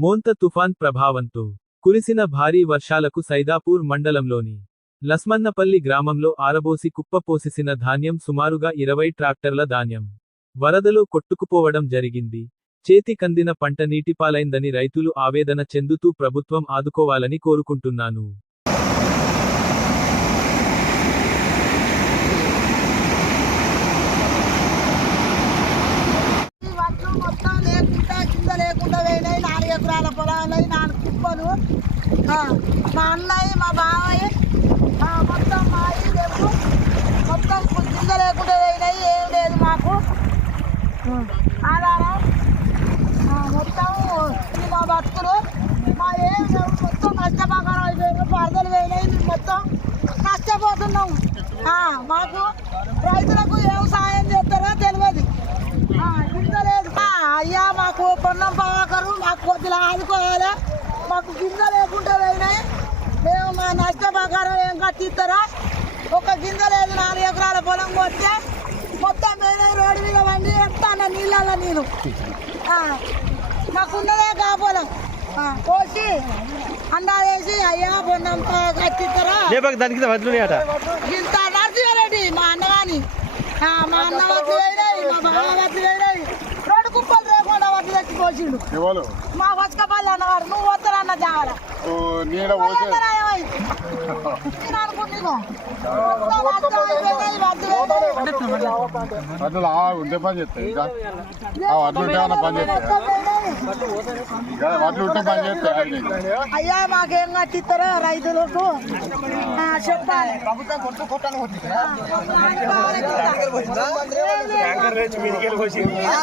మోంత తుఫాన్ ప్రభావంతో కురిసిన భారీ వర్షాలకు సైదాపూర్ మండలంలోని లస్మన్నపల్లి గ్రామంలో ఆరబోసి కుప్పపోసిసిన ధాన్యం సుమారుగా ఇరవై ట్రాక్టర్ల ధాన్యం వరదలో కొట్టుకుపోవడం జరిగింది. చేతి కందిన పంట నీటిపాలైందని రైతులు ఆవేదన చెందుతూ ప్రభుత్వం ఆదుకోవాలని కోరుకుంటున్నాను ఈ వడ్లు మొత్తం లేకుండా కింద లేకుండా పోయినాయి నాలుగు ఎకరాల పొలాలు నాలుగు కుప్పలు మా అన్నయ్య మా బావయ్య మొత్తం మా ఇల్లు మొత్తం కింద లేకుండా పోయినాయి ఏం లేదు మాకు. అలా ఆధారం. మొత్తం మా బతుకులు. మా ఏం మొత్తం నష్టపకారం అయిపోయినాయి వరదలు పోయినాయి మొత్తం నష్టపోతున్నాం. మాకు రైతులకు ఏం సాయం చేస్తారో తెలియదు. కింద అయ్యా మాకు పొన్నం పవాకరు మాకు కొద్దిగా ఆదుకోవాలి మాకు గింజ లేకుండా పోయినాయి. మేము మా నష్టపకారం ఏం కట్టిస్తారా? ఒక గింజ లేదు నాలుగు ఎకరాల పొలం కొస్తే మొత్తం పోయినాయి రోడ్డు మీద వండి చెప్తాను నీళ్ళల్లో నేను మాకున్నదే కా పొలం. కోసి అందా వేసి అయ్యా పొన్నం కట్టిస్తారా? దానికి ఇంత నరసింహారెడ్డి మా అన్నవాని ఆ, మా అన్న పోసిండు ఎవరు మా వచకపల్లి అన్నవాడు నువ్వు వస్తారన్న జావల ఓ, నీడ పోసే నేను అనుకుంటున్నాను మొత్తం వడ్లు అయిపోయినాయి, వడ్లు వేయడాయి. అట్లా ఆ ఉంటే పని చేస్తాయి ఇంకా ఆ వడ్లు ఉంటే ఏమన్నా పని చేస్తాయి మొత్తం వేయడాయి. ఇంకా వడ్లు ఉంటే పని చేస్తాయి అవి. అయ్యా మాకేం కట్టిస్తారో రైతులకు ఆ, చెప్పాలి ఆ,